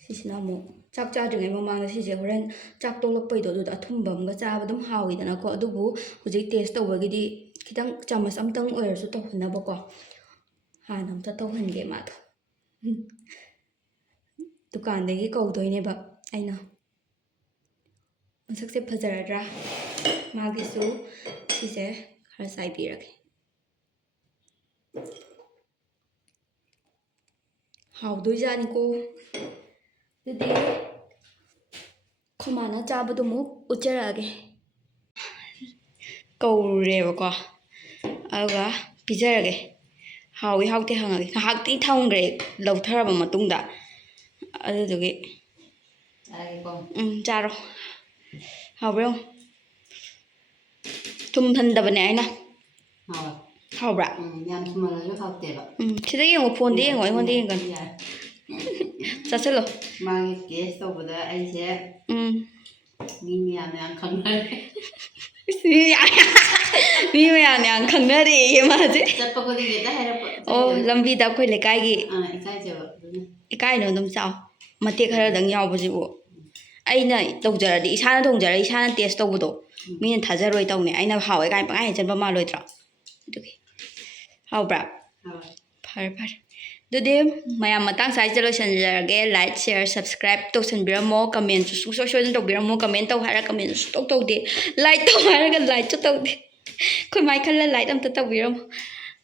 ꯁꯤꯁꯤꯅ ꯑꯃꯨꯛ ꯆꯥꯛ ꯆꯥꯗ꯭ꯔꯤꯉꯩ ꯃꯃꯥꯡꯗ ꯁꯤꯁꯦ ꯍꯣꯔꯦn ꯆꯥꯛ ꯇꯣꯛꯂꯛꯄꯩꯗꯣ ꯑꯗꯨꯗ ꯑꯊꯨꯝꯕ ꯑꯃꯒ ꯆꯥꯕ ꯑꯗꯨꯝ ꯍꯥꯎꯋꯤꯗꯅꯀꯣ ꯑꯗꯨꯕꯨ ꯍꯧꯖꯤꯛ ꯇꯦꯁ ꯇꯧꯕꯒꯤꯗꯤ ꯈꯤꯇꯪ ꯆꯥꯃꯁ ꯑꯝꯇꯪ ꯑꯣꯏꯔꯁꯨ ꯇꯧꯍꯟꯅꯕꯀꯣ ꯍꯥꯟꯅ ꯑꯝꯇ ꯇꯧꯍꯟꯒꯦ ꯃꯥꯗꯣ ꯗꯨꯀꯥꯟꯗꯒꯤ ꯀꯧꯗꯣꯏꯅꯦꯕ ꯑꯩꯅ ꯃꯁꯛꯁꯦ ꯐꯖꯔꯗ꯭ꯔꯥ ꯃꯥꯒꯤꯁꯨ ꯁꯤꯁꯦ ꯈꯔ ꯆꯥꯏꯕꯤꯔꯒꯦ ꯍꯥꯎꯗꯣꯏꯖꯥꯠꯅꯤꯀꯣ ꯑꯗꯨꯗꯤ ꯈꯨꯃꯥꯅ ꯆꯥꯕꯗꯣ ꯑꯃꯨꯛ ꯎꯠꯆꯔꯛꯑꯒꯦ ꯀꯧꯔꯦꯕꯀꯣ ꯑꯗꯨꯒ ꯄꯤꯖꯔꯒꯦ ꯍꯥꯎꯋꯤ ꯍꯥꯎꯇꯦ ꯍꯪꯉꯒꯦ ꯉꯥꯏꯍꯥꯛꯇꯤ ꯊꯝꯈ꯭ꯔꯦ ꯂꯧꯊꯔꯕ ꯃꯇꯨꯡꯗ ꯑꯗꯨꯗꯨꯒꯤ ꯆꯥꯔꯣ ꯍꯥꯎꯕ꯭ꯔꯣ ꯊꯨꯝꯍꯟꯗꯕꯅꯦ ꯑꯩꯅ ꯍꯥꯎꯕ꯭ꯔꯥ ꯌꯥꯝ ꯊꯨꯝꯍꯜꯂꯁꯨ ꯍꯥꯎꯇꯦꯕ ꯁꯤꯗ ꯌꯦꯡꯉꯣ ꯐꯣꯟꯗ ꯌꯦꯡꯉꯣ ꯑꯩꯉꯣꯟꯗ ꯌꯦꯡꯒꯅꯨ ꯆꯠꯁꯤꯜꯂꯣ ꯃꯥꯒꯤ ꯀꯦꯁ ꯇꯧꯕꯗ ꯑꯩꯁꯦ ꯃꯤ ꯃꯌꯥꯝꯅ ꯌꯥꯝ ꯈꯪꯅꯔꯦ ꯃꯤ ꯃꯌꯥꯝꯅ ꯌꯥꯝ ꯈꯪꯅꯔꯦꯌꯦ ꯃꯥꯁꯦ ꯆꯠꯄ ꯈꯨꯗꯤꯡꯒꯤ ꯍꯦꯛꯇ ꯍꯥꯏꯔꯛꯄ ꯑꯣ ꯂꯝꯕꯤꯗ ꯑꯩꯈꯣꯏ ꯂꯩꯀꯥꯏꯒꯤ ꯏꯀꯥꯏꯖꯕ ꯑꯗꯨꯅ ꯏꯀꯥꯏꯅꯣ ꯑꯗꯨꯝ ꯆꯥꯎ ꯃꯇꯦꯛ ꯈꯔꯗꯪ ꯌꯥꯎꯕꯁꯤꯕꯨ ꯑꯩꯅ ꯇꯧꯖꯔꯗꯤ ꯏꯁꯥꯅ ꯊꯣꯡꯖꯔ ꯏꯁꯥꯅ ꯇꯦꯁ ꯇꯧꯕꯗꯣ ꯃꯤꯅ ꯊꯥꯖꯔꯣꯏ ꯇꯧꯅꯦ ꯑꯩꯅ ꯍꯥꯎꯋꯦ ꯀꯥꯏꯅ ꯄꯪꯍꯥꯏ ꯍꯥꯏꯖꯟꯕ ꯃꯥꯜꯂꯣꯏꯗ꯭ꯔꯣ ꯑꯗꯨꯒꯤ ꯍꯥꯎꯕ꯭ꯔꯥ ꯐꯔꯦ ꯐꯔꯦ ꯑꯗꯨꯗꯤ ꯃꯌꯥꯝ ꯃꯇꯥꯡ ꯁ꯭ꯋꯥꯏꯁꯤꯗ ꯂꯣꯏꯁꯤꯟꯖꯔꯒꯦ ꯂꯥꯏꯛ ꯁꯤꯌꯔ ꯁꯕꯁꯀ꯭ꯔꯥꯏꯕ ꯇꯧꯁꯟꯕꯤꯔꯝꯃꯣ ꯀꯃꯦꯟꯁꯨ ꯁꯨꯡꯁꯣꯏ ꯁꯣꯏꯗꯅ ꯇꯧꯕꯤꯔꯝꯃꯣ ꯀꯃꯦꯟ ꯇꯧ ꯍꯥꯏꯔꯒ ꯀꯃꯦꯟꯁꯨ ꯁꯨꯡꯇꯧ ꯇꯧꯗꯦ ꯂꯥꯏꯛ ꯇꯧ ꯍꯥꯏꯔꯒ ꯂꯥꯏꯛꯁꯨ ꯇꯧꯗꯦ ꯑꯩꯈꯣꯏ ꯃꯥꯏ ꯈꯜꯂ ꯂꯥꯏꯛ ꯑꯝꯇ ꯇꯧꯕꯤꯔꯝꯃꯣ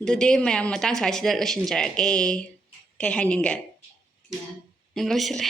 ꯑꯗꯨꯗꯤ ꯃꯌꯥꯝ ꯃꯇꯥꯡ ꯁ꯭ꯋꯥꯏꯁꯤꯗ ꯂꯣꯏꯁꯤꯟꯖꯔꯒꯦ ꯀꯩ ꯍꯥꯏꯅꯤꯡꯒꯦ ꯂꯣꯏꯁꯤꯜꯂꯦ